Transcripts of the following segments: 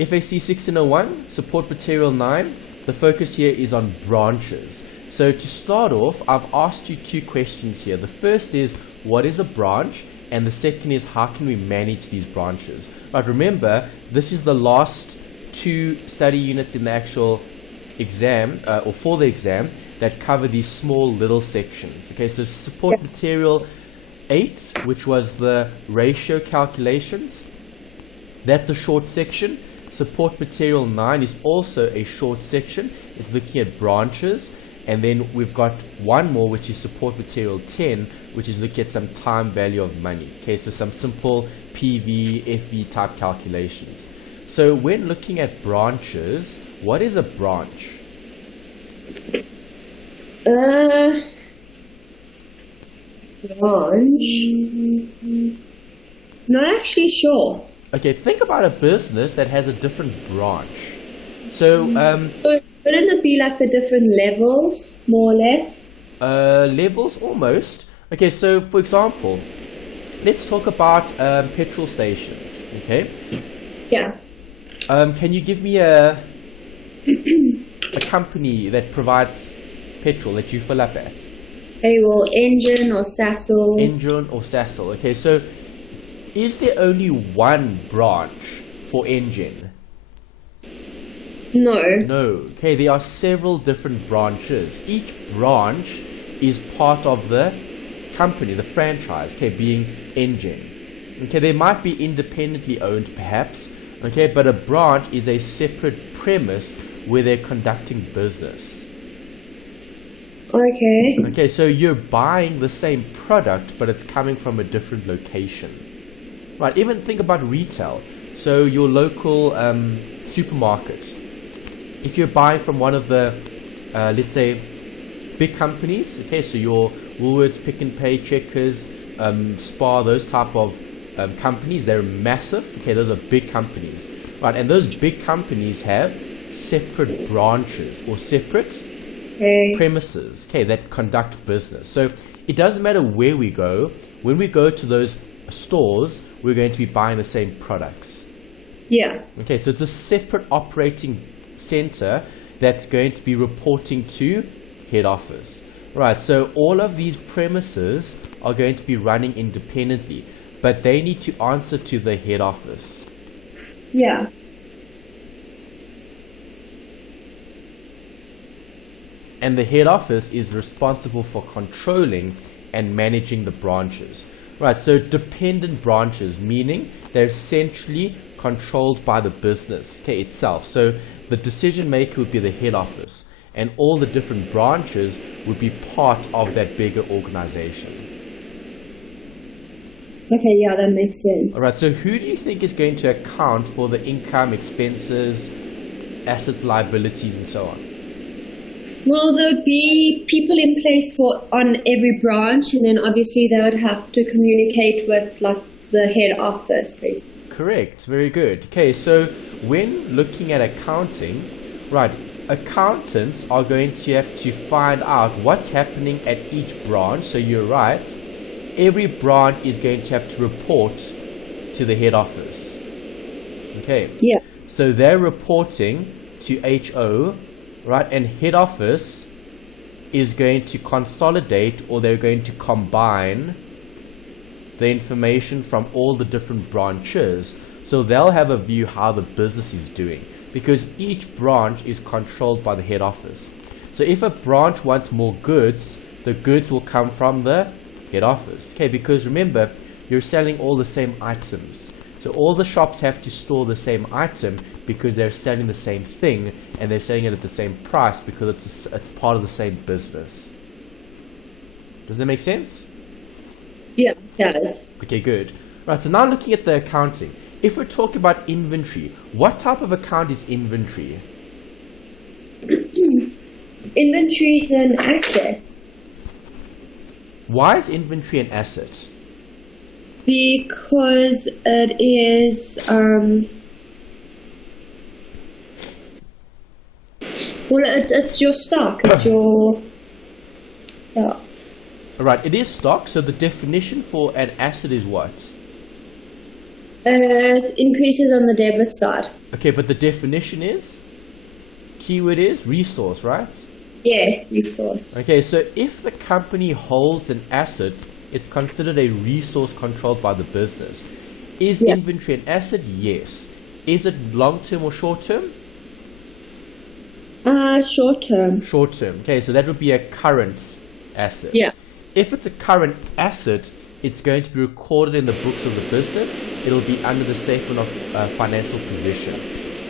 FAC1601, support material 9, the focus here is on branches. So to start off, I've asked you two questions here. The first is, what is a branch? And the second is, how can we manage these branches? But remember, this is the last two study units in the actual exam, or for the exam, that cover these small little sections. Okay, so support material 8, which was the ratio calculations, that's a short section. Support material 9 is also a short section. It's looking at branches. And then we've got one more, which is support material 10, which is looking at some time value of money. Okay, so some simple PV, FV type calculations. So when looking at branches, what is a branch? Branch? Not actually sure. Okay, think about a business that has a different branch. So, wouldn't it be like the different levels, more or less? Levels, almost. Okay, so for example, let's talk about petrol stations. Okay. Yeah. Can you give me a company that provides petrol that you fill up at? Okay, well, Engine or Sasol. Engine or Sasol. Okay, so is there only one branch for Engine? No. No. Okay, there are several different branches. Each branch is part of the company, the franchise, okay, being Engine. Okay, they might be independently owned perhaps, okay, but a branch is a separate premise where they're conducting business. Okay. Okay, so you're buying the same product, but it's coming from a different location. Right, even think about retail. So your local supermarket. If you're buying from one of the, let's say, big companies, okay, so your Woolworths, Pick and Pay, Checkers, Spar, those type of companies, they're massive. Okay, those are big companies. Right, and those big companies have separate branches or separate premises, okay, that conduct business. So it doesn't matter where we go. When we go to those stores, we're going to be buying the same products. Yeah. Okay, so it's a separate operating center that's going to be reporting to head office. Right, so all of these premises are going to be running independently, but they need to answer to the head office. Yeah. And the head office is responsible for controlling and managing the branches. Right, so dependent branches, meaning they're essentially controlled by the business, okay, itself. So the decision maker would be the head office, and all the different branches would be part of that bigger organization. Okay, yeah, that makes sense. All right, so who do you think is going to account for the income, expenses, assets, liabilities, and so on? Well, there would be people in place on every branch, and then obviously they would have to communicate with like the head office, basically. Correct, very good. Okay, so when looking at accounting, right, accountants are going to have to find out what's happening at each branch. So you're right, every branch is going to have to report to the head office. Okay. Yeah. So they're reporting to HO, right, and head office is going to consolidate, or they're going to combine the information from all the different branches, so they'll have a view how the business is doing, because each branch is controlled by the head office. So if a branch wants more goods, the goods will come from the head office, okay, because remember, you're selling all the same items, so all the shops have to store the same item because they're selling the same thing, and they're selling it at the same price because it's part of the same business. Does that make sense? Yeah, it does. Okay, good. Right, so now looking at the accounting. If we're talking about inventory, what type of account is inventory? Inventory is an asset. Why is inventory an asset? Because it is, well, it's your stock. It's your, yeah. Alright, it is stock, so the definition for an asset is what? It increases on the debit side. Okay, but the definition is, keyword is resource, right? Yes, resource. Okay, so if the company holds an asset, it's considered a resource controlled by the business. Is inventory an asset? Yes. Is it long-term or short-term? Short-term. Short-term. Okay, so that would be a current asset. Yeah. If it's a current asset, it's going to be recorded in the books of the business. It'll be under the statement of financial position.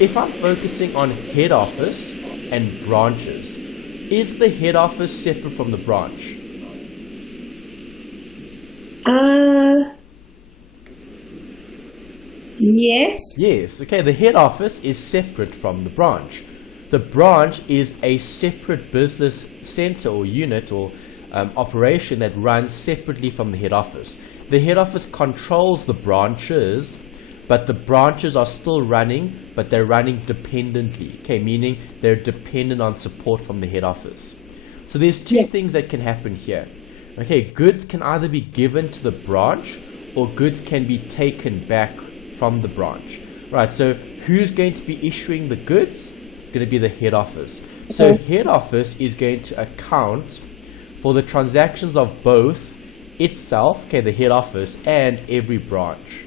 If I'm focusing on head office and branches, is the head office separate from the branch? Yes. Yes. Okay, the head office is separate from the branch. The branch is a separate business center or unit or operation that runs separately from the head office. The head office controls the branches, but the branches are still running, but they're running dependently. Okay, meaning they're dependent on support from the head office. So there's two things that can happen here. Okay, goods can either be given to the branch or goods can be taken back from the branch. Right, so who's going to be issuing the goods? It's going to be the head office. So head office is going to account for the transactions of both itself, okay, the head office, and every branch.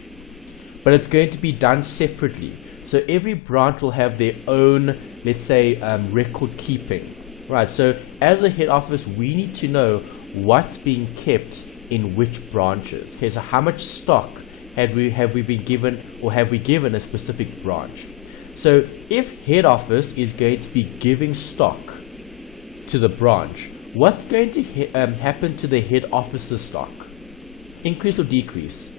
But it's going to be done separately. So every branch will have their own, let's say, record keeping. Right, so as a head office, we need to know what's being kept in which branches. Okay, so how much stock have we been given, or have we given a specific branch? So if head office is going to be giving stock to the branch, what's going to happen to the head office's stock? Increase or decrease?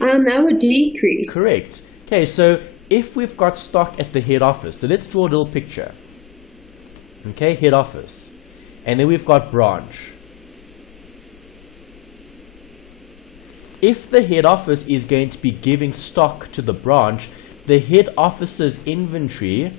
That would decrease. Correct. Okay, so if we've got stock at the head office, so let's draw a little picture. Okay, head office. And then we've got branch. If the head office is going to be giving stock to the branch, the head office's inventory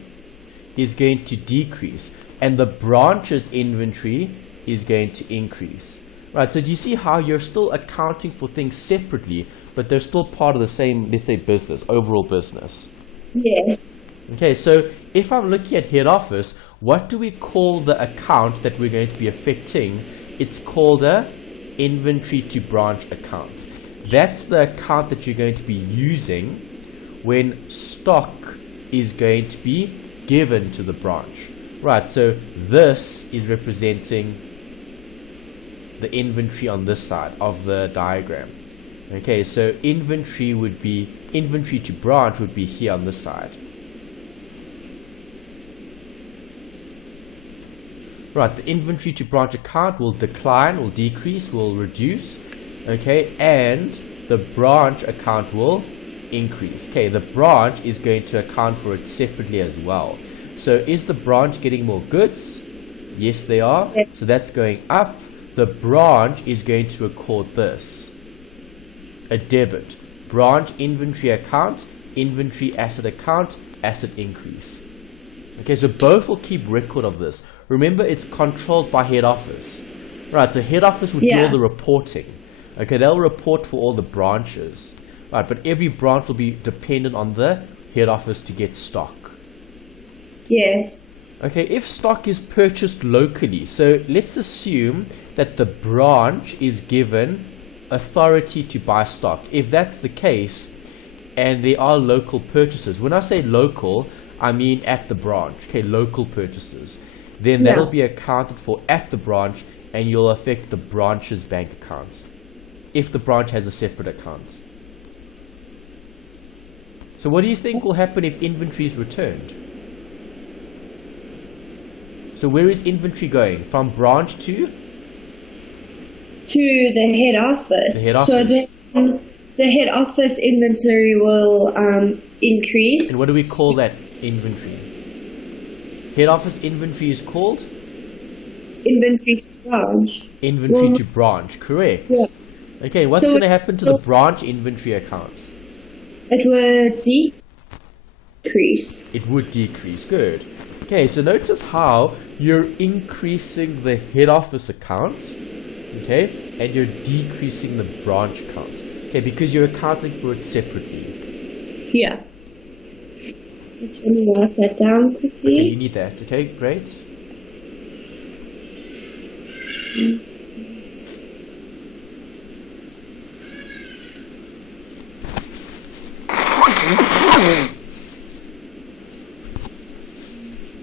is going to decrease and the branch's inventory is going to increase. Right, so do you see how you're still accounting for things separately, but they're still part of the same, let's say, business, overall business? Yeah. Okay, so if I'm looking at head office, what do we call the account that we're going to be affecting? It's called a inventory to branch account. That's the account that you're going to be using when stock is going to be given to the branch. Right, so this is representing the inventory on this side of the diagram. Okay, so inventory to branch would be here on this side. Right, the inventory to branch account will decline, will decrease, will reduce. Okay, and the branch account will increase. Okay, the branch is going to account for it separately as well. So is the branch getting more goods? Yes, they are. So that's going up. The branch is going to record this, a debit. Branch inventory account, inventory asset account, asset increase. Okay, so both will keep record of this. Remember, it's controlled by head office. Right, so head office would do all the reporting. Okay, they'll report for all the branches. Right, but every branch will be dependent on the head office to get stock. Yes. Okay, if stock is purchased locally, so let's assume that the branch is given authority to buy stock. If that's the case, and there are local purchases, when I say local, I mean at the branch, okay, local purchases, then that'll be accounted for at the branch and you'll affect the branch's bank account if the branch has a separate account. So what do you think will happen if inventory is returned? So where is inventory going? From branch to? To the head office. The head office. So the head office inventory will increase. And what do we call that inventory? Head office inventory is called? Inventory to branch. Inventory to branch, correct. Yeah. Okay, what's going to happen to the branch inventory account? It would decrease. It would decrease, good. Okay, so notice how you're increasing the head office account, okay, and you're decreasing the branch account. Okay, because you're accounting for it separately. Yeah. Let me write that down Okay, quickly. you need that. Okay, great.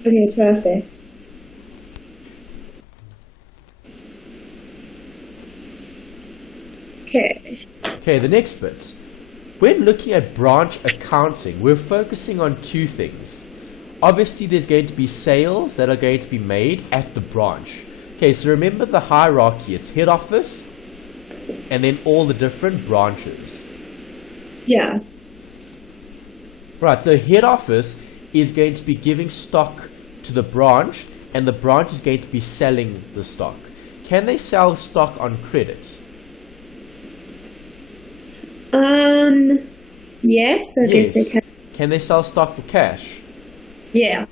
Okay, perfect. Okay. Okay, the next bit. When looking at branch accounting, we're focusing on two things. Obviously, there's going to be sales that are going to be made at the branch. Okay, so remember the hierarchy. It's head office and then all the different branches. Yeah. Right, so head office is going to be giving stock to the branch and the branch is going to be selling the stock. Can they sell stock on credit? Yes, I guess they can. Can they sell stock for cash? Yeah.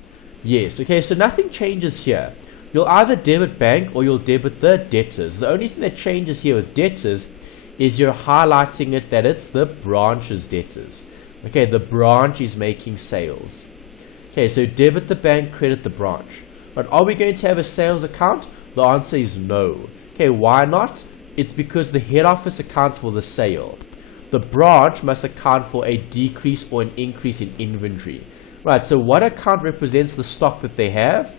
Yes. Okay, so nothing changes here. You'll either debit bank or you'll debit the debtors. The only thing that changes here with debtors is you're highlighting it that it's the branch's debtors. Okay, the branch is making sales. Okay, so debit the bank, credit the branch. But are we going to have a sales account? The answer is no. Okay, why not? It's because the head office accounts for the sale. The branch must account for a decrease or an increase in inventory. Right, so what account represents the stock that they have?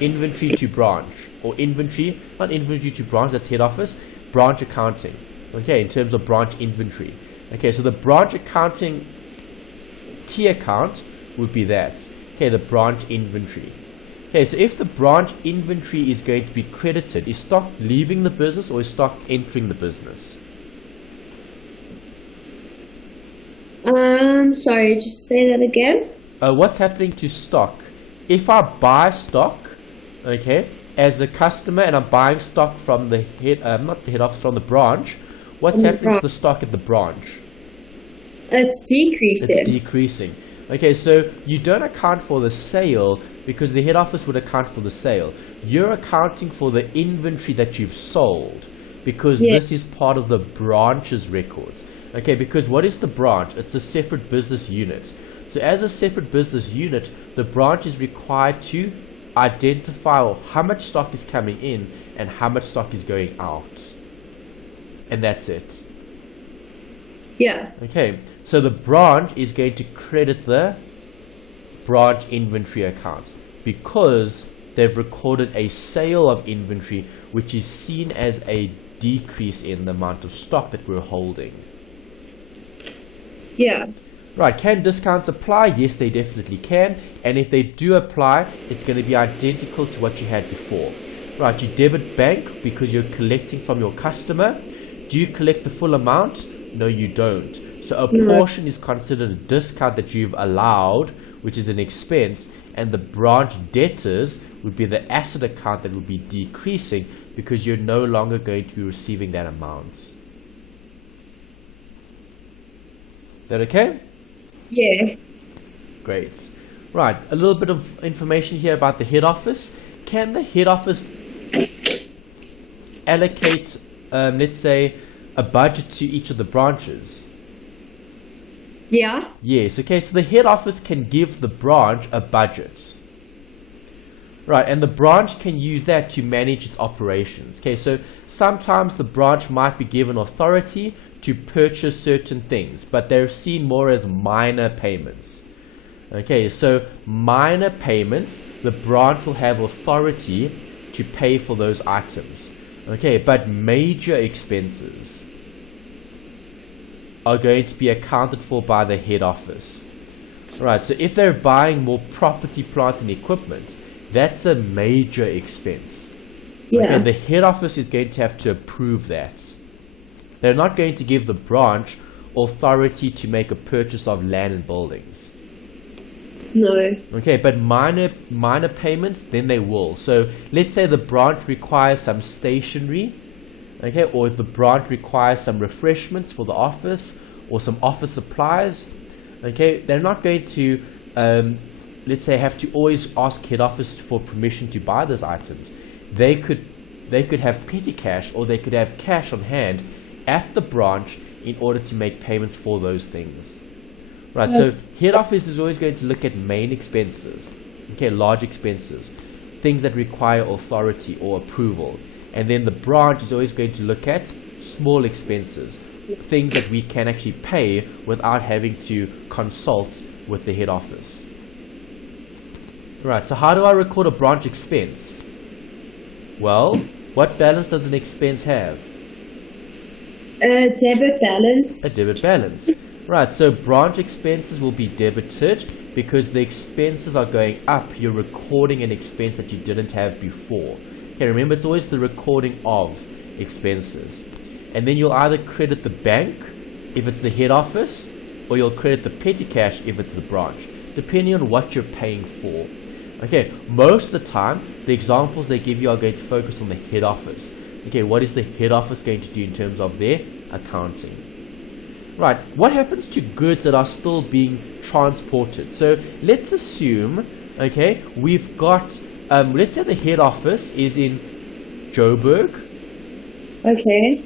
Inventory to branch. Or inventory, not inventory to branch, that's head office. Branch accounting. Okay, in terms of branch inventory. Okay, so the branch accounting T account would be that. Okay, the branch inventory. Okay, so if the branch inventory is going to be credited, is stock leaving the business or is stock entering the business? Sorry, just say that again. What's happening to stock? If I buy stock, okay, as a customer and I'm buying stock from the head, not the head office, from the branch, what's happening to the stock at the branch? It's decreasing. It's decreasing. Okay, so you don't account for the sale because the head office would account for the sale. You're accounting for the inventory that you've sold because this is part of the branch's records. Okay, because what is the branch? It's a separate business unit. So as a separate business unit, the branch is required to identify how much stock is coming in and how much stock is going out. And that's it. Yeah. Okay, so the branch is going to credit the branch inventory account because they've recorded a sale of inventory which is seen as a decrease in the amount of stock that we're holding. Yeah. Right, can discounts apply? Yes, they definitely can. And if they do apply, it's going to be identical to what you had before. Right, you debit bank because you're collecting from your customer. Do you collect the full amount? No, you don't. So a portion is considered a discount that you've allowed, which is an expense. And the branch debtors would be the asset account that would be decreasing because you're no longer going to be receiving that amount. Is that okay? Yeah. Great. Right, a little bit of information here about the head office. Can the head office allocate, let's say, a budget to each of the branches? Yeah. Yes, okay, so the head office can give the branch a budget. Right, and the branch can use that to manage its operations. Okay, so sometimes the branch might be given authority to purchase certain things, but they're seen more as minor payments. Okay, so minor payments, the branch will have authority to pay for those items. Okay, but major expenses are going to be accounted for by the head office. Right, so if they're buying more property, plant and equipment, that's a major expense. Yeah. Okay, and the head office is going to have to approve that. They're not going to give the branch authority to make a purchase of land and buildings. No. Okay, but minor payments, then they will. So let's say the branch requires some stationery, okay, or if the branch requires some refreshments for the office or some office supplies, okay, they're not going to, let's say, have to always ask head office for permission to buy those items. They could have petty cash or they could have cash on hand at the branch in order to make payments for those things. Right, so head office is always going to look at main expenses, okay, large expenses, things that require authority or approval. And then the branch is always going to look at small expenses, things that we can actually pay without having to consult with the head office. Right, so how do I record a branch expense? Well, what balance does an expense have? A debit balance. A debit balance. Right, so branch expenses will be debited because the expenses are going up. You're recording an expense that you didn't have before. Okay, remember, it's always the recording of expenses. And then you'll either credit the bank if it's the head office, or you'll credit the petty cash if it's the branch, depending on what you're paying for. Okay, most of the time, the examples they give you are going to focus on the head office. Okay, what is the head office going to do in terms of their accounting? Right, what happens to goods that are still being transported? So let's assume, okay, we've got, let's say the head office is in Joburg. Okay.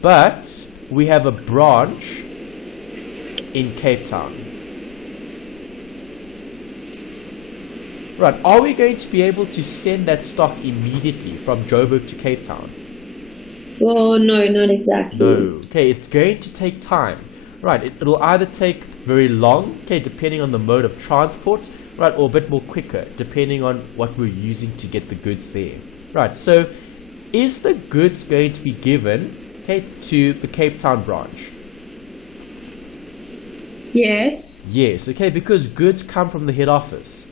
But we have a branch in Cape Town. Right, are we going to be able to send that stock immediately from Joburg to Cape Town? Well, no, not exactly. No. Okay, it's going to take time. Right, it'll either take very long, okay, depending on the mode of transport, right, or a bit more quicker, depending on what we're using to get the goods there. Right, so is the goods going to be given, okay, to the Cape Town branch? Yes. Yes, okay, because goods come from the head office.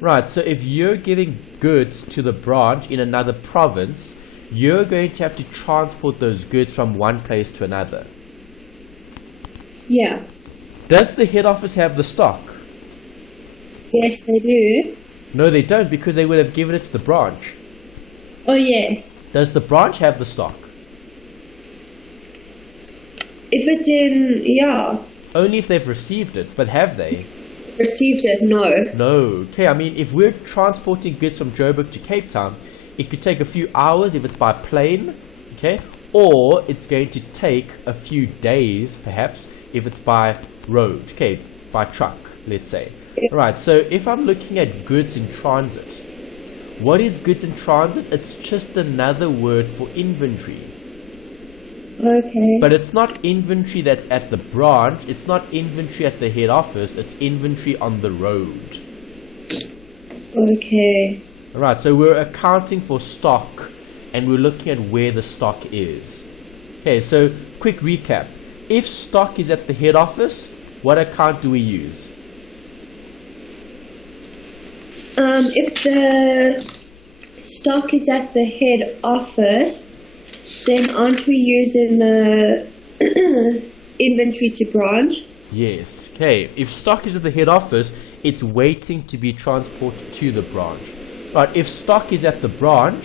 Right, so if you're giving goods to the branch in another province, you're going to have to transport those goods from one place to another. Yeah. Does the head office have the stock? Yes, they do. No, they don't, because they would have given it to the branch. Oh, yes. Does the branch have the stock? If it's in, yeah. Only if they've received it, but have they? Received it, no. No. Okay, I mean, if we're transporting goods from Joburg to Cape Town, it could take a few hours if it's by plane, okay? Or it's going to take a few days, perhaps, if it's by road, okay, by truck, let's say. Right, so if I'm looking at goods in transit, what is goods in transit? It's just another word for inventory. Okay. But it's not inventory that's at the branch, it's not inventory at the head office, it's inventory on the road. Okay. Alright, so we're accounting for stock and we're looking at where the stock is. Okay, so quick recap. If stock is at the head office, what account do we use? If the stock is at the head office, then aren't we using the inventory to branch? Yes. Okay, if stock is at the head office, it's waiting to be transported to the branch. Right, if stock is at the branch,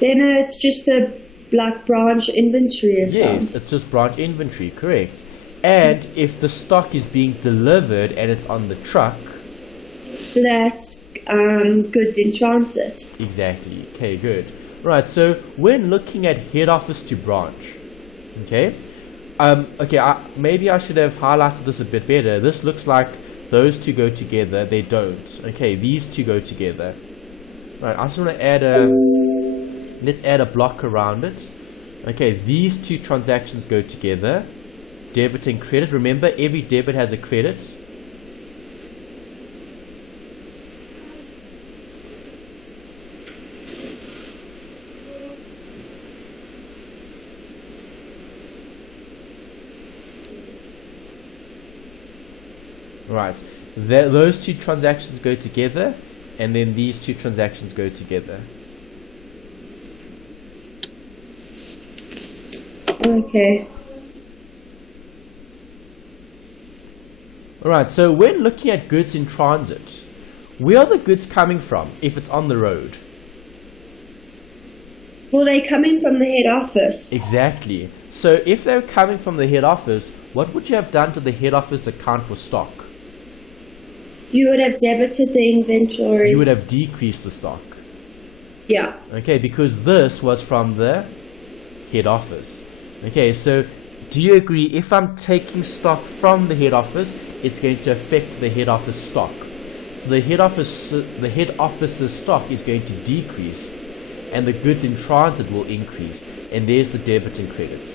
then it's just the black branch inventory account. yes, it's just branch inventory, correct. And if the stock is being delivered and it's on the truck, So that's goods in transit. exactly. Okay, good. Right, so when looking at head office to branch, okay, maybe I should have highlighted this a bit better. This looks like those two go together. They don't. Okay, these two go together. Right, I just want to add let's add a block around it. Okay, these two transactions go together. Debit and credit. Remember, every debit has a credit. Right, those two transactions go together, and then these two transactions go together. Okay. Alright, so when looking at goods in transit, where are the goods coming from if it's on the road? Well, they come in from the head office. Exactly. So if they're coming from the head office, what would you have done to the head office account for stock? You would have debited the inventory. You would have decreased the stock. Yeah. Okay, because this was from the head office. Okay, so do you agree if I'm taking stock from the head office, it's going to affect the head office stock? So the head office's stock is going to decrease, and the goods in transit will increase. And there's the debit and credits.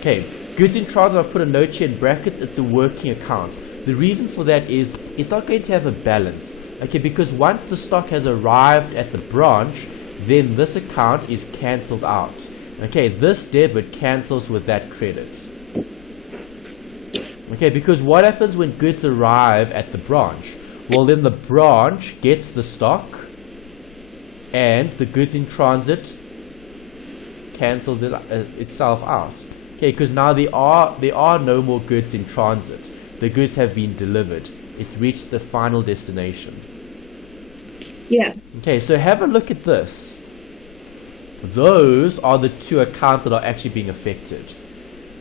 Okay, goods in transit, I've put a note here in brackets, it's a working account. The reason for that is it's not going to have a balance. Okay, because once the stock has arrived at the branch, then this account is cancelled out. Okay, this debit cancels with that credit. Okay, because what happens when goods arrive at the branch? Well, then the branch gets the stock, and the goods in transit cancels itself out. Okay, because now there are no more goods in transit. The goods have been delivered. It's reached the final destination. Yeah. Okay, so have a look at this. Those are the two accounts that are actually being affected.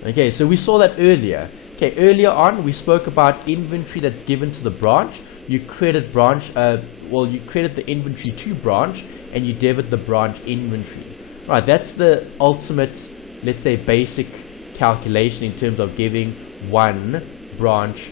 Okay, so we saw that earlier. Okay, earlier on we spoke about inventory that's given to the branch. You credit you credit the inventory to branch, and you debit the branch inventory. Right, that's the ultimate, let's say, basic calculation in terms of giving one branch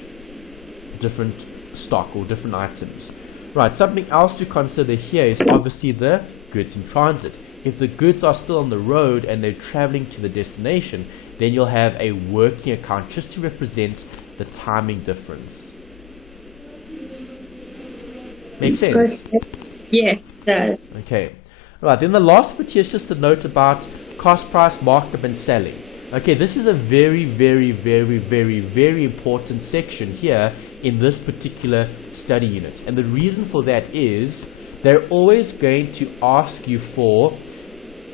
different stock or different items. Right, something else to consider here is obviously the goods in transit. If the goods are still on the road and they're traveling to the destination, then you'll have a working account just to represent the timing difference. Make sense? Yes, it does. Okay. Right, then the last bit here is just a note about cost price, markup, and selling. Okay, this is a very, very, very, very, very important section here in this particular study unit. And the reason for that is they're always going to ask you for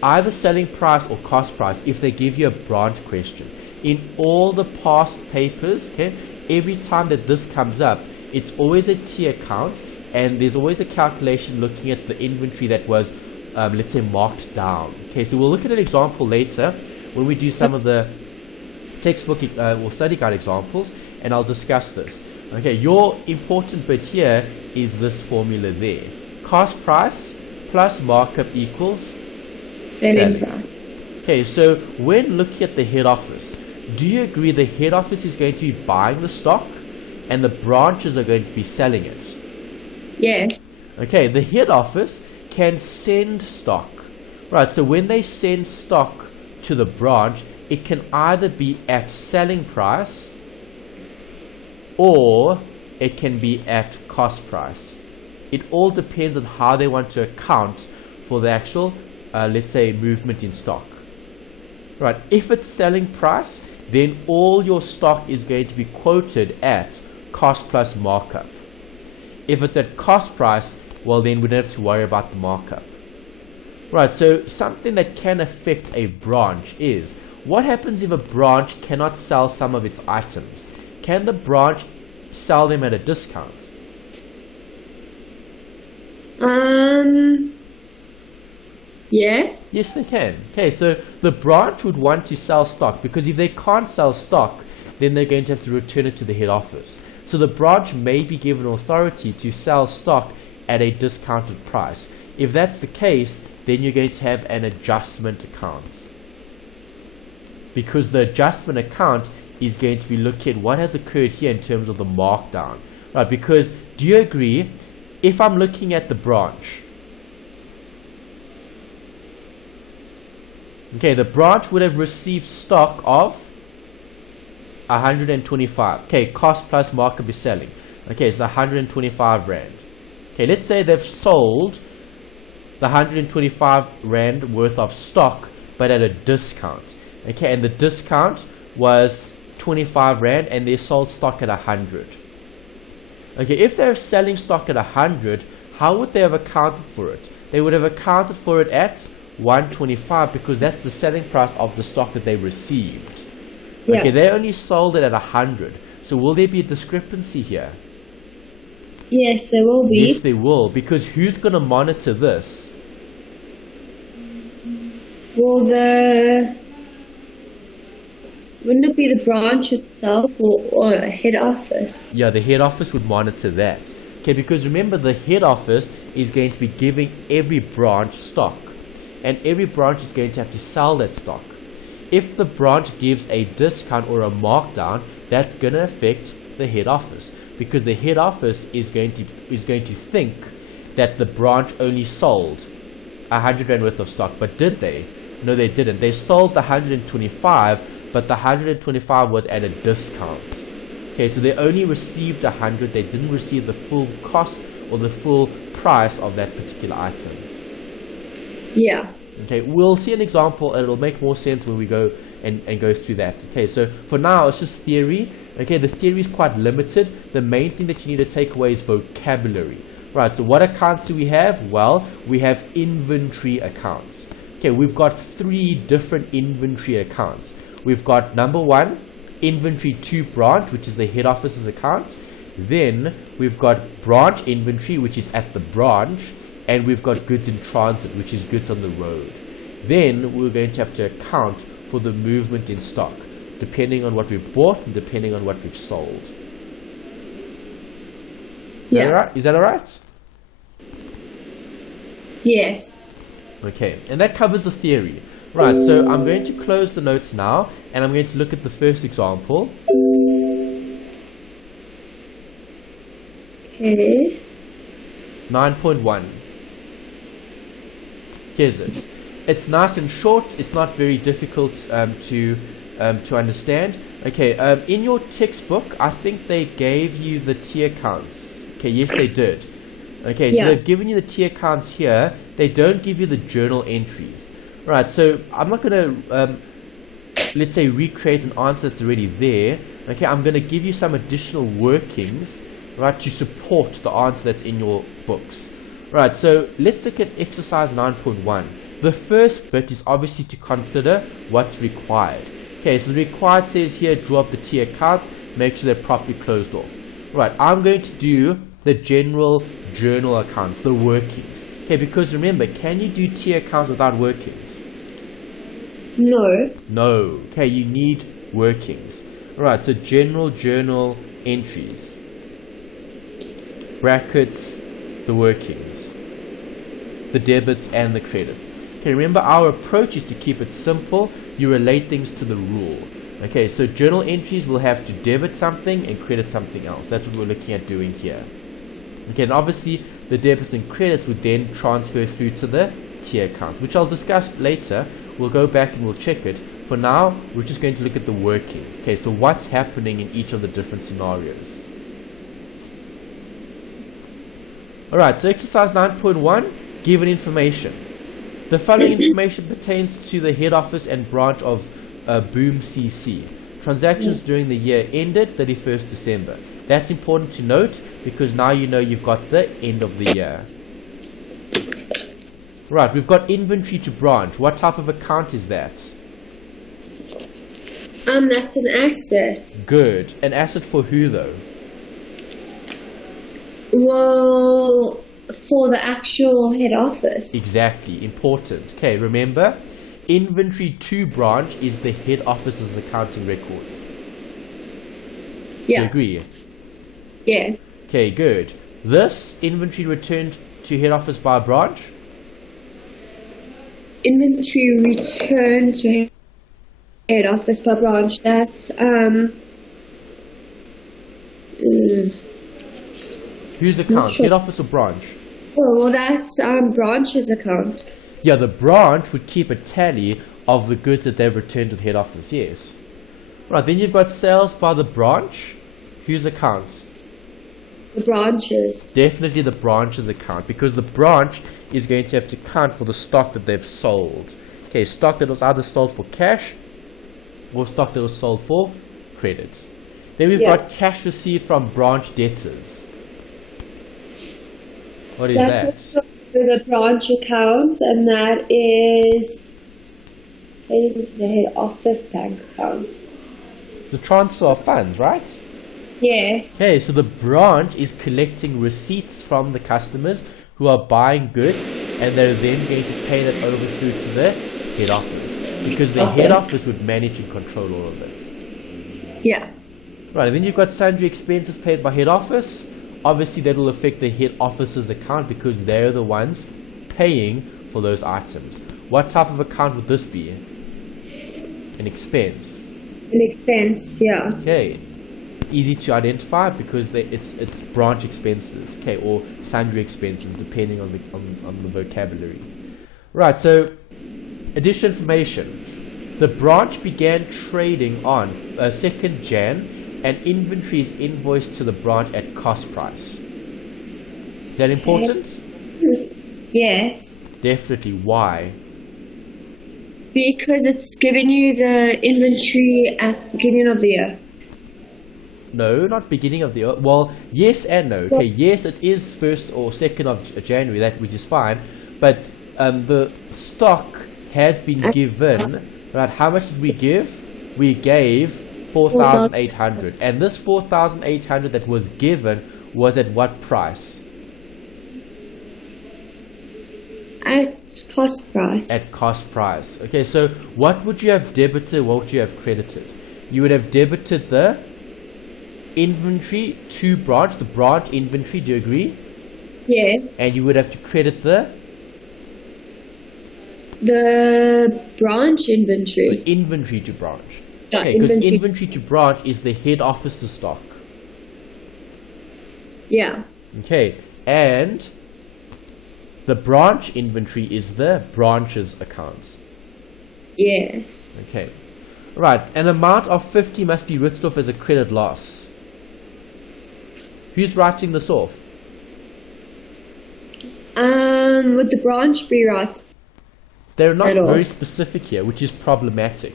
either selling price or cost price if they give you a branch question. In all the past papers, okay, every time that this comes up, it's always a T account, and there's always a calculation looking at the inventory that was, let's say, marked down. Okay, so we'll look at an example later when we do some of the textbook or study guide examples, and I'll discuss this. Okay, your important bit here is this formula there. Cost price plus markup equals Selling price. Okay, so when looking at the head office, do you agree the head office is going to be buying the stock and the branches are going to be selling it? Yes. Okay, the head office can send stock. Right, so when they send stock to the branch, it can either be at selling price or it can be at cost price. It all depends on how they want to account for the actual, let's say, movement in stock. Right, if it's selling price, then all your stock is going to be quoted at cost plus markup. If it's at cost price, well, then we don't have to worry about the markup. Right, so something that can affect a branch is, what happens if a branch cannot sell some of its items? Can the branch sell them at a discount? Yes. Yes, they can. Okay, so the branch would want to sell stock, because if they can't sell stock, then they're going to have to return it to the head office. So the branch may be given authority to sell stock at a discounted price. If that's the case, then you're going to have an adjustment account, because the adjustment account is going to be looking at what has occurred here in terms of the markdown. Right, because do you agree, if I'm looking at the branch, okay, the branch would have received stock of 125. Okay, cost plus markup is selling. Okay, so 125 Rand. Okay, let's say they've sold the 125 Rand worth of stock, but at a discount. Okay, and the discount was 25 Rand, and they sold stock at 100. Okay, if they're selling stock at 100, how would they have accounted for it? They would have accounted for it at 125, because that's the selling price of the stock that they received. Yeah. Okay, they only sold it at 100. So will there be a discrepancy here? Yes, there will be. Yes, there will, because who's going to monitor this? Well, wouldn't it be the branch itself or a head office? Yeah, the head office would monitor that. Okay, because remember, the head office is going to be giving every branch stock, and every branch is going to have to sell that stock. If the branch gives a discount or a markdown, that's going to affect the head office, because the head office is going to think that the branch only sold 100 Rand worth of stock. But did they? No, they didn't. They sold the 125, but the 125 was at a discount. Okay, so they only received 100. They didn't receive the full cost or the full price of that particular item. Yeah. Okay, we'll see an example and it'll make more sense when we go and go through that. Okay, so for now it's just theory. Okay, the theory is quite limited. The main thing that you need to take away is vocabulary. Right, so what accounts do we have? Well, we have inventory accounts. Okay, we've got 3 different inventory accounts. We've got number 1, inventory to branch, which is the head office's account. Then we've got branch inventory, which is at the branch. And we've got goods in transit, which is goods on the road. Then we're going to have to account for the movement in stock, depending on what we've bought and depending on what we've sold. Yeah. Is that all right? Yes. Okay, and that covers the theory. Right, so I'm going to close the notes now, and I'm going to look at the first example. Okay. 9.1. Here's it. It's nice and short. It's not very difficult to understand. Okay, in your textbook, I think they gave you the tier counts. Okay, yes, they did. Okay, so they've given you the tier counts here. They don't give you the journal entries. Right, so I'm not going to, let's say, recreate an answer that's already there. Okay, I'm going to give you some additional workings, right, to support the answer that's in your books. Right, so let's look at exercise 9.1. The first bit is obviously to consider what's required. Okay, so the required says here, draw up the tier counts, make sure they're properly closed off. Right, I'm going to do the general journal accounts, the workings. Okay, because remember, can you do tier counts without workings? No. No. Okay, you need workings. Right, so general journal entries. Brackets, the workings. The debits and the credits. Okay, remember our approach is to keep it simple. You relate things to the rule. Okay, so journal entries will have to debit something and credit something else. That's what we're looking at doing here. Okay, and obviously the debits and credits would then transfer through to the tier accounts, which I'll discuss later. We'll go back and we'll check it. For now, we're just going to look at the workings. Okay, so what's happening in each of the different scenarios. Alright, so exercise 9.1, given information. The following information pertains to the head office and branch of Boom CC. Transactions during the year ended 31st December. That's important to note because now you know you've got the end of the year. Right, we've got inventory to branch. What type of account is that? That's an asset. Good. An asset for who though? Well, for the actual head office. Exactly. Important. Okay, remember, inventory to branch is the head office's accounting records. Yeah. You agree? Yes. Okay, good. This inventory returned to head office by branch? Inventory returned to head office by branch. That's Whose account? sure. Head office or branch? Oh, well, that's branch's account. Yeah, the branch would keep a tally of the goods that they've returned to the head office, yes. Right, then you've got sales by the branch. Whose account? The branches. Definitely the branch's account, because the branch is going to have to count for the stock that they've sold. Okay, stock that was either sold for cash or stock that was sold for credit. Then we've got cash received from branch debtors. What is that? That's the branch account, and that is the head office bank account. The transfer of funds, right? Yes. Okay, so the branch is collecting receipts from the customers who are buying goods, and they're then going to pay that over through to the head office, because the head office would manage and control all of it. Yeah. Right, and then you've got sundry expenses paid by head office. obviously that will affect the head office's account because they're the ones paying for those items. What type of account would this be? An expense. An expense, yeah. Okay. Easy to identify because it's branch expenses, okay, or sundry expenses depending on the vocabulary. Right, so additional information. The branch began trading on 2nd Jan and inventory is invoiced to the branch at cost price. Is that important? Yes. Definitely. Why? Because it's giving you the inventory at the beginning of the year. No, not beginning of the year. Well, yes and no. Okay, yes, it is 1st or 2nd of January, that which is fine. But the stock has been given. Right? How much did we give? We gave 4,800, and this 4,800 that was given was at what price? At cost price. At cost price. Okay, so what would you have debited? What would you have credited? You would have debited the inventory to branch, the branch inventory, do you agree? Yes. And you would have to credit the branch inventory. the inventory to branch. Yeah, Okay, because inventory. inventory to branch is the head office's stock. Yeah. Okay, and the branch inventory is the branch's account. Yes. Okay, right. An amount of 50 must be written off as a credit loss. Who's writing this off? Would the branch be right? They're not Credit very off. specific here, which is problematic.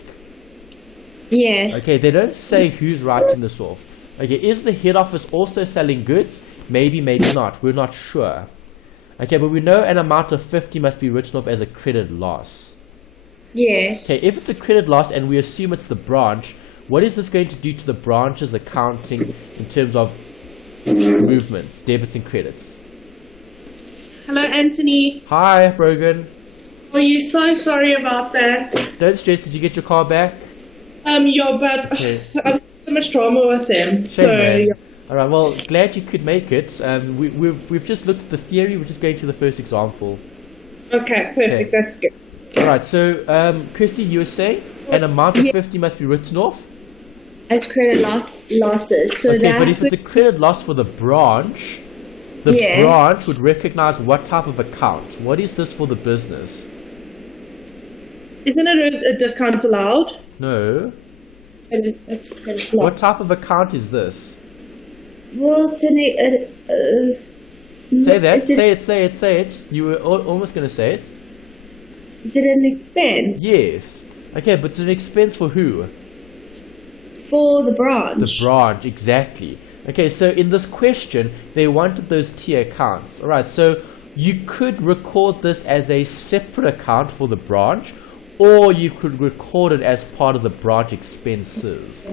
Yes. Okay, they don't say who's writing this off. Okay, is the head office also selling goods? Maybe, maybe not. We're not sure. Okay, but we know an amount of 50 must be written off as a credit loss. Yes. Okay, if it's a credit loss and we assume it's the branch, what is this going to do to the branch's accounting in terms of movements, debits and credits? Hello, Anthony. Hi, Brogan. Oh, you so sorry about that. Don't stress, did you get your car back? Yeah, but Okay. I've so much drama with them. Shame, man. Yeah. Alright, well, glad you could make it. We've just looked at the theory, we're just going to the first example. Okay, perfect. Okay. That's good. Alright, so, Christy, you were saying an amount of 50 must be written off? As credit losses. So Okay, that but if it's a credit loss for the branch, the Yes. branch would recognize what type of account. What is this for the business? Isn't it a discount allowed? No. that's credit What loss. type of account is this? Well, it's Say that. Is it, Say it. You were almost going to say it. is it an expense? Yes. Okay, but it's an expense for who? For the branch. The branch, exactly. Okay, so in this question, they wanted those tier accounts. Alright, so you could record this as a separate account for the branch, or you could record it as part of the branch expenses.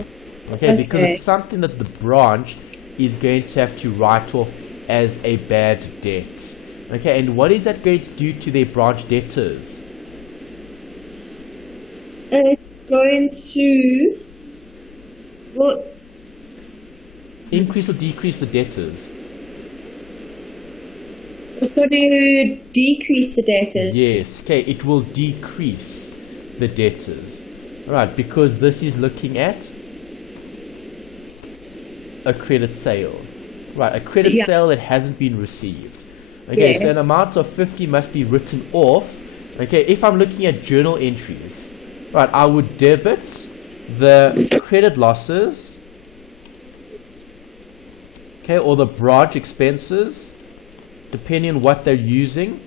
Okay, because Okay. it's something that the branch is going to have to write off as a bad debt. Okay, and what is that going to do to their branch debtors? It's going to. Well, Increase or decrease the debtors? it's going to decrease the debtors. Yes, okay, it will decrease the debtors. Alright, because this is looking at a credit sale. Right, a credit Yeah. sale that hasn't been received. Okay, Yeah. so an amount of 50 must be written off. Okay, if I'm looking at journal entries, right, I would debit the credit losses, okay, or the branch expenses, depending on what they're using.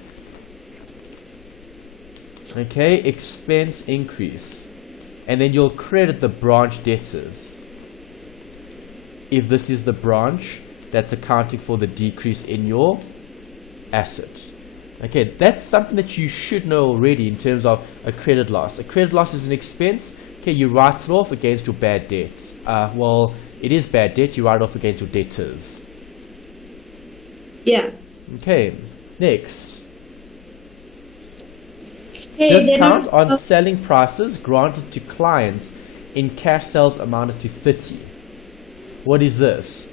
Okay, expense increase, and then you'll credit the branch debtors if this is the branch that's accounting for the decrease in your asset. Okay, that's something that you should know already in terms of a credit loss. A credit loss is an expense. Okay, you write it off against your bad debt. Well, it is bad debt. You write it off against your debtors. Yeah. Okay, next. Hey, Discount on selling prices granted to clients in cash sales amounted to 30. What is this?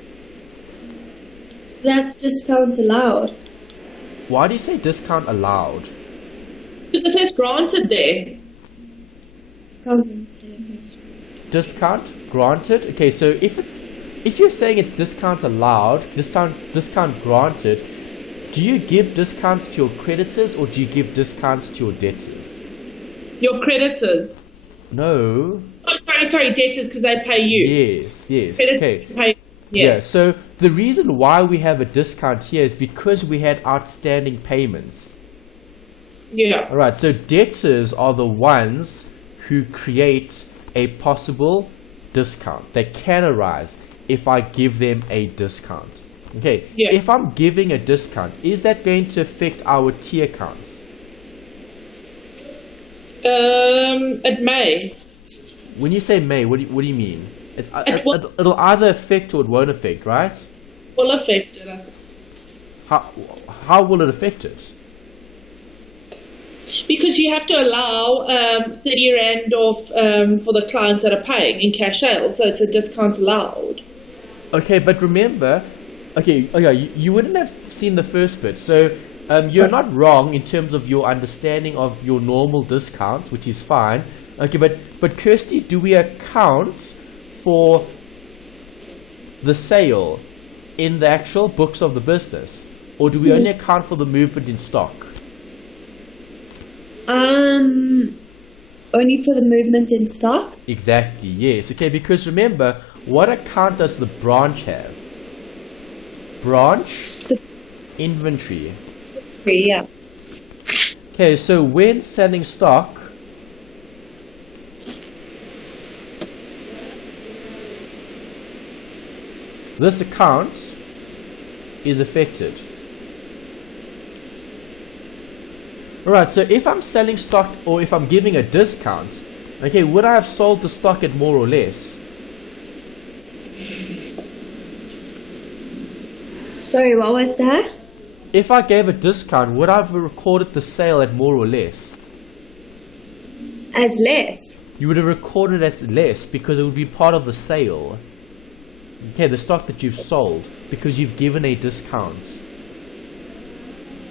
That's discount allowed. Why do you say discount allowed? Because it says granted there. Discount instead of extra. Discount granted. Okay, so if you're saying it's discount allowed, discount granted, do you give discounts to your creditors or do you give discounts to your debtors? Your creditors. No. Oh, sorry, debtors because they pay you. Yes. Creditors Okay. pay. Yes. Yeah, so the reason why we have a discount here is because we had outstanding payments. Yeah. Alright, so debtors are the ones who create a possible discount that can arise if I give them a discount. Okay, Yeah. if I'm giving a discount, is that going to affect our T accounts? It may. When you say may, what do you mean? will. It'll either affect or it won't affect, right? Will affect it. How will it affect it? Because you have to allow 30 Rand off for the clients that are paying in cash sales, so it's a discount allowed. Okay, but remember, you wouldn't have seen the first bit, so you're not wrong in terms of your understanding of your normal discounts, which is fine. Okay, but Kirsty, do we account for the sale in the actual books of the business, or do we only account for the movement in stock? Only for the movement in stock? Exactly, yes. Okay, because remember, what account does the branch have? Branch inventory. Free, yeah. Okay, so when selling stock, this account is affected. Alright, so if I'm selling stock or if I'm giving a discount, okay, would I have sold the stock at more or less? Sorry, what was that? If I gave a discount, would I have recorded the sale at more or less? As less? You would have recorded as less because it would be part of the sale. Okay, the stock that you've sold because you've given a discount.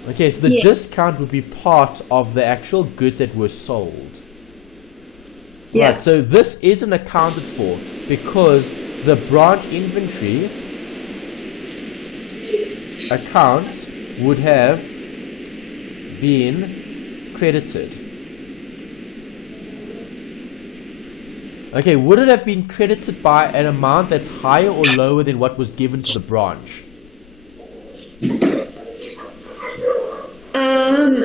Okay, so the discount would be part of the actual goods that were sold. Yeah. Right, so this isn't accounted for because the branch inventory account would have been credited. Okay, would it have been credited by an amount that's higher or lower than what was given to the branch?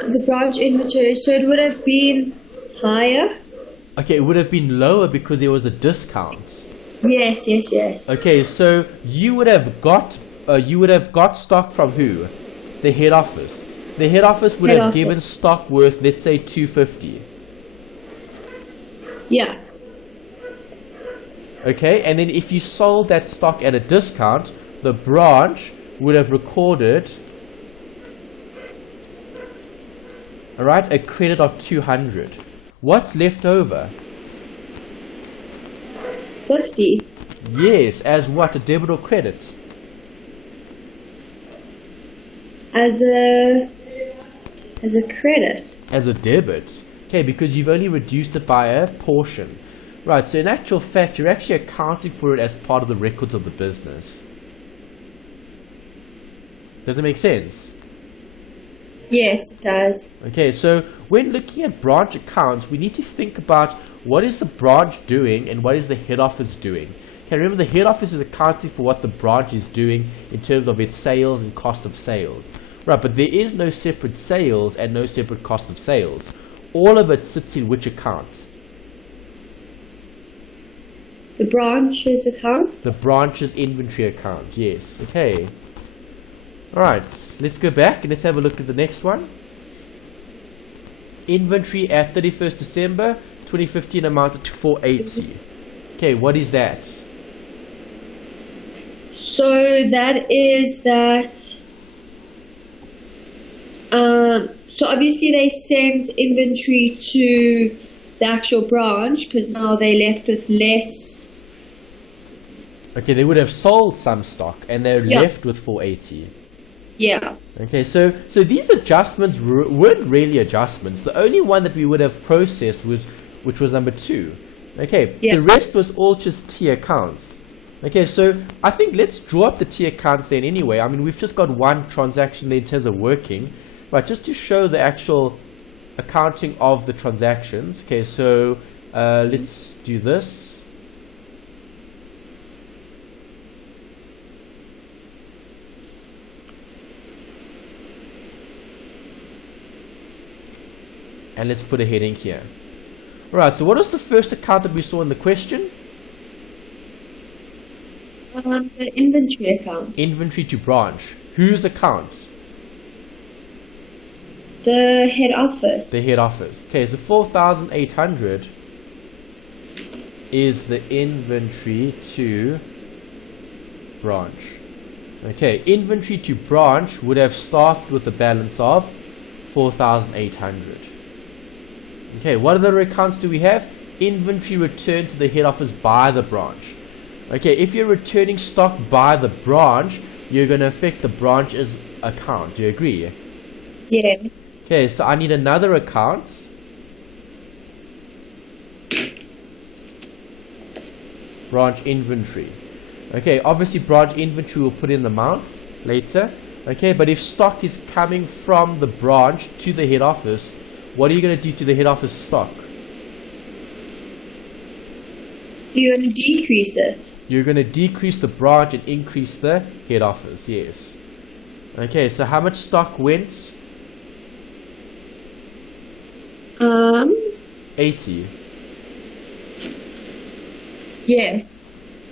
The branch inventory, so it would have been higher? Okay, it would have been lower because there was a discount. Yes. Okay, so you would have got stock from who? The head office. The head office would have given stock worth, let's say, 250. Yeah. Okay, and then if you sold that stock at a discount, the branch would have recorded, alright, a credit of 200. What's left over? 50. Yes, as what? A debit or credit? As a credit. As a debit. Okay, because you've only reduced it by a portion. Right, so in actual fact, you're actually accounting for it as part of the records of the business. Does it make sense? Yes, it does. Okay, so when looking at branch accounts, we need to think about what is the branch doing and what is the head office doing. Okay, remember the head office is accounting for what the branch is doing in terms of its sales and cost of sales. Right, but there is no separate sales and no separate cost of sales. All of it sits in which account? The branch's account? The branch's inventory account, yes. Okay. Alright, let's go back and let's have a look at the next one. Inventory at 31st December 2015 amounted to 480. Okay, what is that? So that is that. So obviously they sent inventory to the actual branch because now they left with less Okay, they would have sold some stock and they're Yeah. left with 480. Yeah. Okay, so these adjustments weren't really adjustments. The only one that we would have processed was, which was number 2. Okay, Yeah. the rest was all just T accounts. Okay, so I think let's draw up the T accounts then anyway. I mean, we've just got one transaction there in terms of working, but just to show the actual accounting of the transactions. Okay, so let's do this. And let's put a heading here. Alright, so what was the first account that we saw in the question? The inventory account. Inventory to branch. Whose account? The head office. The head office. Okay, so 4,800 is the inventory to branch. Okay, inventory to branch would have started with a balance of 4,800. Okay, what other accounts do we have? Inventory returned to the head office by the branch. Okay, if you're returning stock by the branch, you're going to affect the branch's account. Do you agree? Yeah. Okay, so I need another account. Branch inventory. Okay, obviously branch inventory will put in the amounts later. Okay, but if stock is coming from the branch to the head office, what are you going to do to the head office stock? You're going to decrease it. You're going to decrease the branch and increase the head office, yes. Okay, so how much stock went? 80. Yeah.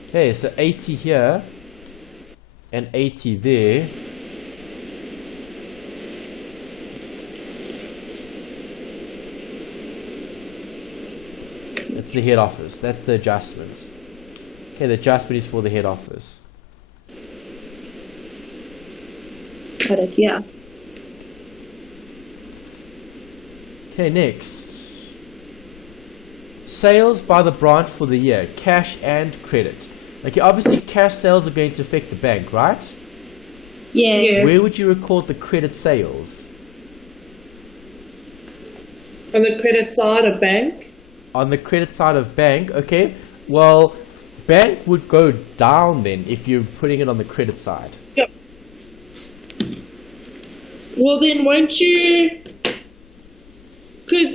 Okay, so 80 here and 80 there. That's the head office. That's the adjustment. Okay, the adjustment is for the head office. Got it, yeah. Okay, next. Sales by the branch for the year, cash and credit. Okay, obviously cash sales are going to affect the bank, right? Yeah. Yes. Where would you record the credit sales? On the credit side of bank? On the credit side of bank, okay. Well, bank would go down then if you're putting it on the credit side. Yep. Well, then won't you... Because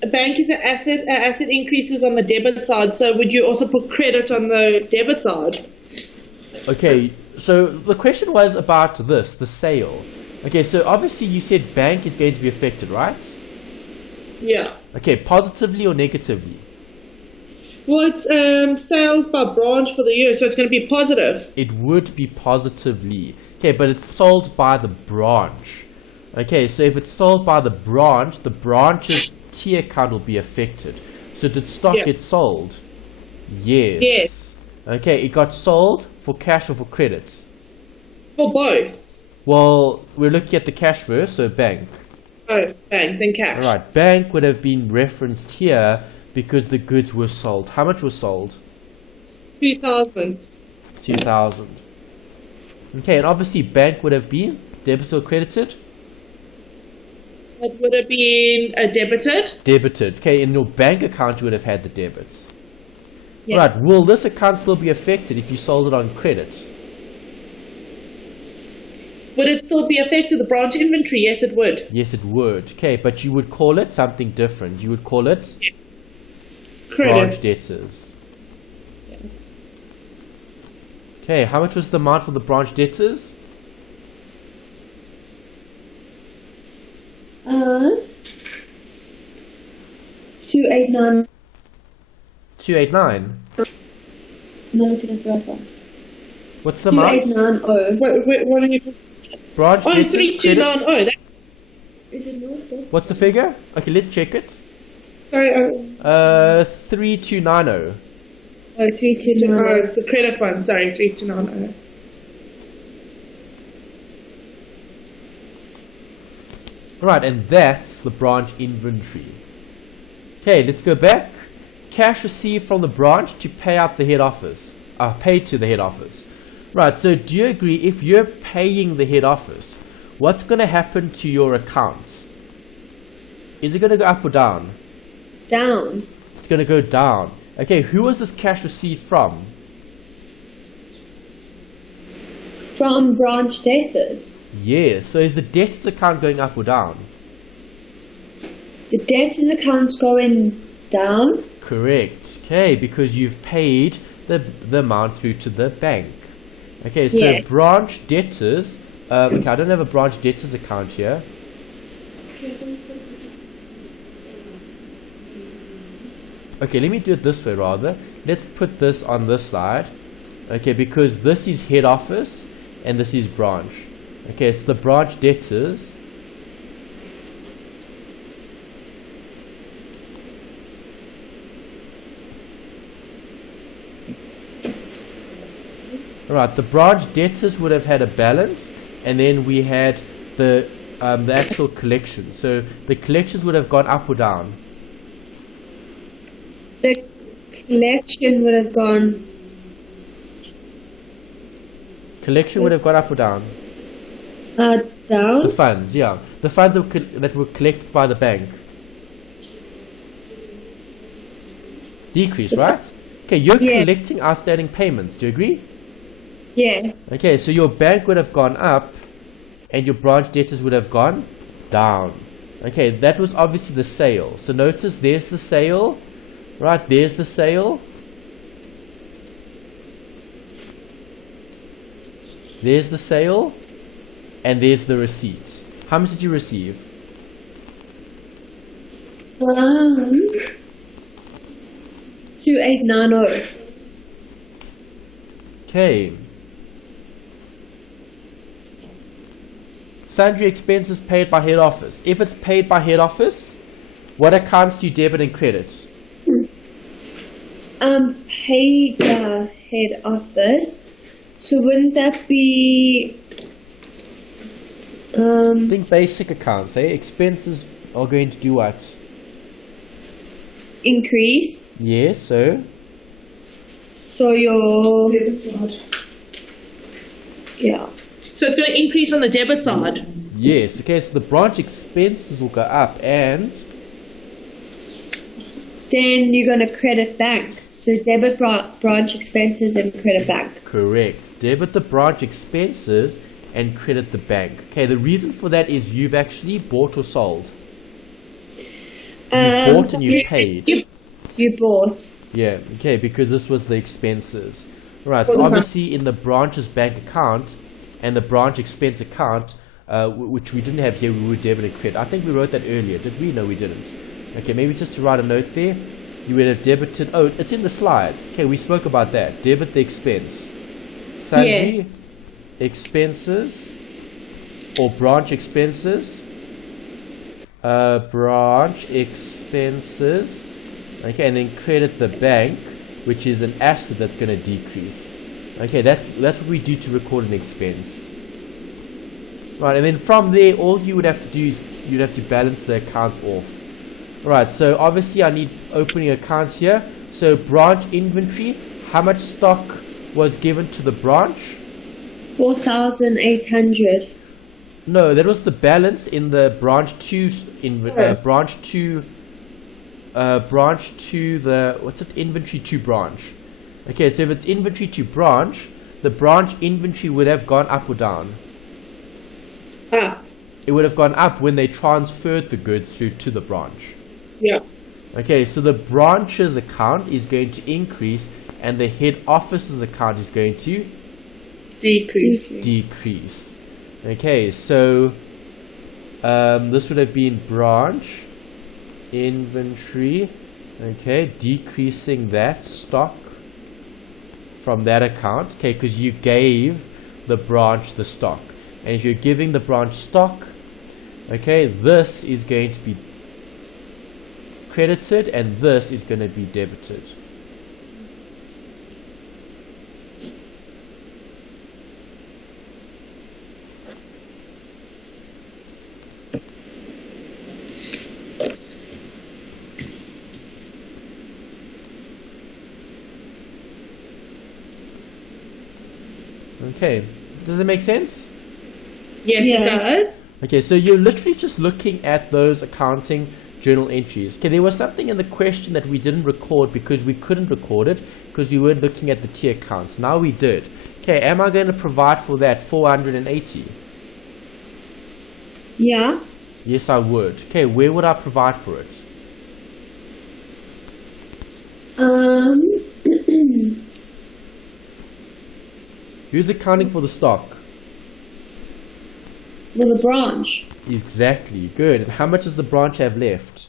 a bank is an asset increases on the debit side, so would you also put credit on the debit side? Okay, so the question was about this, the sale. Okay, so obviously you said bank is going to be affected, right? Yeah. Okay, positively or negatively? Well, it's sales by branch for the year, so it's going to be positive. It would be positively. Okay, but it's sold by the branch. Okay, so if it's sold by the branch's T account will be affected. So did stock get sold? Yes. Yes. Okay, it got sold for cash or for credit? For both. Well, we're looking at the cash first, so bank. Oh, bank, then cash. Alright, bank would have been referenced here because the goods were sold. How much was sold? 2,000. 2,000. Okay, and obviously bank would have been debited or credited? It would have been debited. Debited. Okay, in your bank account you would have had the debits. Yeah. Right, will this account still be affected if you sold it on credit? Would it still be affected, the branch inventory? Yes, it would. Yes, it would. Okay, but you would call it something different. You would call it branch Credit. debtors. Okay, how much was the amount for the branch debtors? 289. 289. No, looking at the right one. What's the amount? 2890. What are you... Branch Oh, debtors, 3290. credit? Is it not? What's the figure? Okay, let's check it. Sorry, 3290. Oh, 3290. it's a credit one. Sorry, 3290. Right, and that's the branch inventory. Okay, let's go back. Cash received from the branch to pay out the head office. paid to the head office. Right, so do you agree if you're paying the head office, what's going to happen to your account? Is it going to go up or down? Down. It's going to go down. Okay, who was this cash received from? From branch debtors. Yes, so is the debtors account going up or down? The debtors account's going down. Correct. Okay, because you've paid the amount through to the bank. Okay, so Yeah. branch debtors. Okay, I don't have a branch debtors account here. Okay, let me do it this way rather. Let's put this on this side. Okay, because this is head office and this is branch. Okay, so the branch debtors. Alright, the branch debtors would have had a balance, and then we had the actual collection. So the collections would have gone up or down. The collection would have gone Collection would have gone up or down. down. The funds, yeah. The funds that were collected by the bank. Decrease, right? Okay, you're Yeah. collecting outstanding payments. Do you agree? Yeah. Okay, so your bank would have gone up and your branch debtors would have gone down. Okay, that was obviously the sale. So notice there's the sale, right? There's the sale. There's the sale. And there's the receipt. How much did you receive? 2890. Okay. Sundry expenses paid by head office. If it's paid by head office, what accounts do you debit and credit? Paid head office. So wouldn't that be Think basic accounts, eh? Expenses are going to do what? increase? Yes, so So your yeah. So it's going to increase on the debit side. yes, okay, so the branch expenses will go up and Then you're gonna credit bank. So debit branch expenses and credit bank. correct. Debit the branch expenses and credit the bank. Okay, the reason for that is you've actually bought or sold. You bought and you paid. You bought. Yeah, okay, because this was the expenses. Right, so obviously in the branch's bank account and the branch expense account, which we didn't have here, we would debit and credit. I think we wrote that earlier, did we? No, we didn't. Okay, maybe just to write a note there, you would have debited, oh, it's in the slides. Okay, we spoke about that. Debit the expense. Sundry expenses or branch expenses. Branch expenses. Okay, and then credit the bank, which is an asset that's going to decrease. Okay, that's what we do to record an expense. Right, and then from there, all you would have to do is you'd have to balance the accounts off. Right, so obviously I need opening accounts here. So branch inventory, how much stock was given to the branch? 4,800. No, that was the balance in the branch 2 branch to the what's it, inventory to branch. Okay, so if it's inventory to branch, the branch inventory would have gone up or down. It would have gone up when they transferred the goods through to the branch. Yeah. Okay, so the branch's account is going to increase and the head office's account is going to decrease. Okay, so this would have been branch inventory, okay, decreasing that stock from that account, okay, because you gave the branch the stock, and if you're giving the branch stock, okay, this is going to be credited and this is going to be debited. Okay, does it make sense? Yes, Yeah. it does. Okay, so you're literally just looking at those accounting journal entries. Okay, there was something in the question that we didn't record because we couldn't record it because we weren't looking at the T accounts. Now we did. Okay, am I going to provide for that 480? Yeah. Yes, I would. Okay, where would I provide for it? Who's accounting for the stock? Well, the branch. Exactly, good. And how much does the branch have left?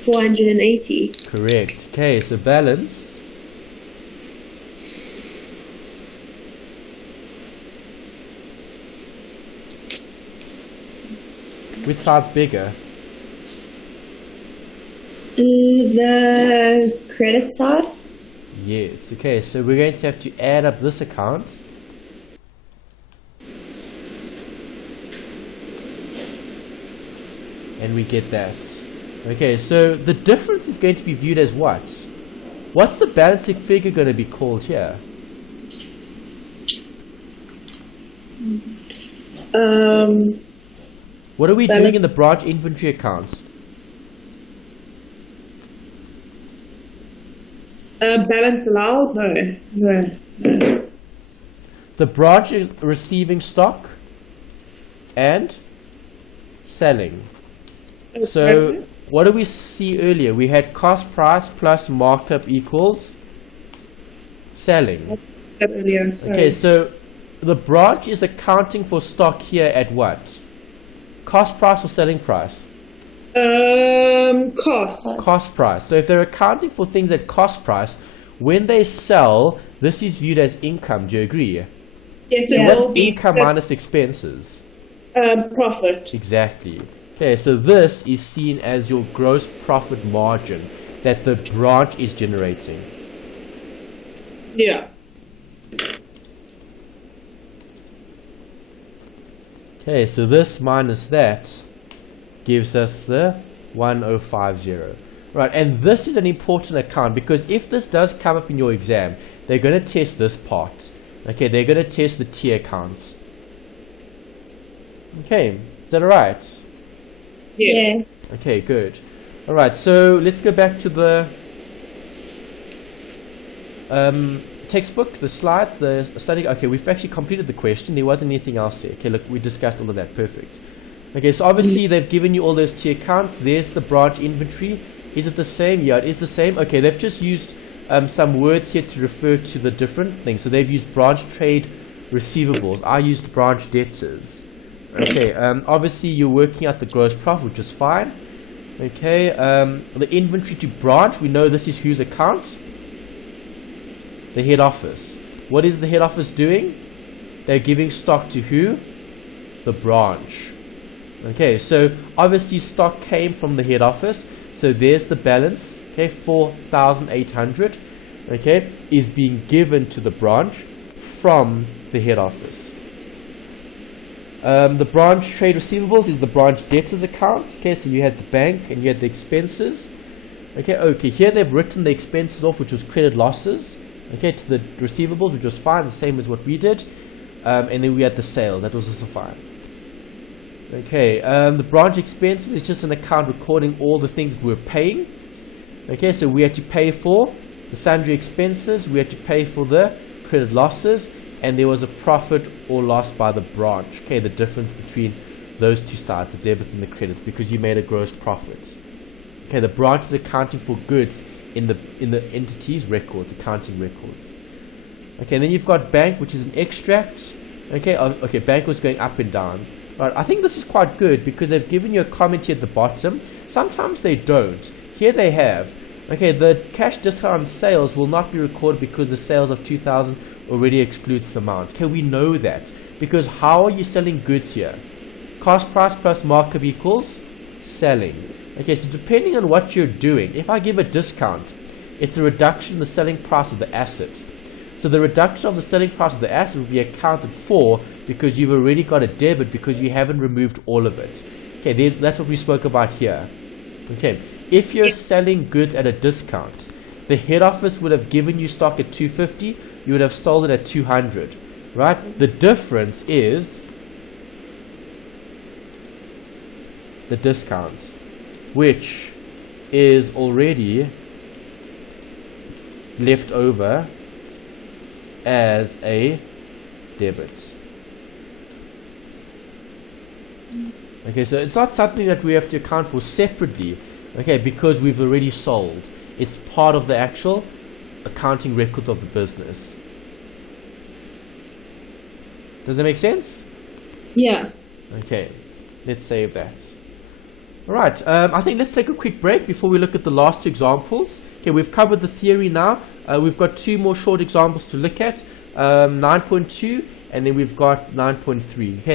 480. Correct. Okay, so balance. Which side's bigger? The credit side. Yes. Okay, so we're going to have to add up this account. And we get that. Okay, so the difference is going to be viewed as what? What's the balancing figure going to be called here? What are we doing in the branch inventory accounts? Balance allowed? No. The branch is receiving stock and selling. So what did we see earlier? We had cost price plus markup equals selling. Earlier, sorry. Okay, so the branch is accounting for stock here at what? Cost price or selling price? Cost. Cost price. So if they're accounting for things at cost price, when they sell, this is viewed as income. Do you agree? Yes, Yeah. it What's will be income minus expenses? profit. Exactly. Okay, so this is seen as your gross profit margin that the branch is generating. Yeah. Okay, so this minus that gives us the 1050. Right, and this is an important account because if this does come up in your exam, they're going to test this part. Okay, they're going to test the T accounts. Okay, is that alright? Yes. Yeah. Okay, good. Alright, so let's go back to the textbook, the slides, the study. Okay, we've actually completed the question. There wasn't anything else there. Okay, look, we discussed all of that. Perfect. Okay, so obviously they've given you all those T accounts. There's the branch inventory. Is it the same? Yeah, it is the same. Okay, they've just used some words here to refer to the different things. So they've used branch trade receivables. I used branch debtors. Okay, obviously you're working out the gross profit, which is fine. Okay, the inventory to branch, we know this is whose account? The head office. What is the head office doing? They're giving stock to who? The branch. Okay, so obviously stock came from the head office. So there's the balance, okay, 4,800, okay, is being given to the branch from the head office. The branch trade receivables is the branch debtors account. Okay, so you had the bank and you had the expenses. Okay, here they've written the expenses off, which was credit losses. Okay, to the receivables, which was fine, the same as what we did. And then we had the sale, that was also fine. Okay, the branch expenses is just an account recording all the things we're paying. Okay, so we had to pay for the sundry expenses, we had to pay for the credit losses, and there was a profit or loss by the branch. Okay, the difference between those two sides, the debits and the credits, because you made a gross profit. Okay, the branch is accounting for goods in the entity's records, accounting records. Okay, and then you've got bank, which is an extract. Okay, bank was going up and down. Right, I think this is quite good because they've given you a comment here at the bottom. Sometimes they don't. Here they have. Okay, the cash discount on sales will not be recorded because the sales of 2,000 already excludes the amount. Okay, we know that because how are you selling goods here? Cost price plus markup equals selling. Okay, so depending on what you're doing, if I give a discount, it's a reduction in the selling price of the asset. So the reduction of the selling price of the asset will be accounted for because you've already got a debit because you haven't removed all of it. Okay, that's what we spoke about here. Okay, if you're selling goods at a discount, the head office would have given you stock at 250, you would have sold it at 200, right? The difference is the discount, which is already left over as a debit. Okay, so it's not something that we have to account for separately, okay, because we've already sold. It's part of the actual accounting records of the business. Does that make sense? Yeah. Okay, let's save that. Alright, I think let's take a quick break before we look at the last two examples. Okay, we've covered the theory now. We've got two more short examples to look at, 9.2 and then we've got 9.3. Okay.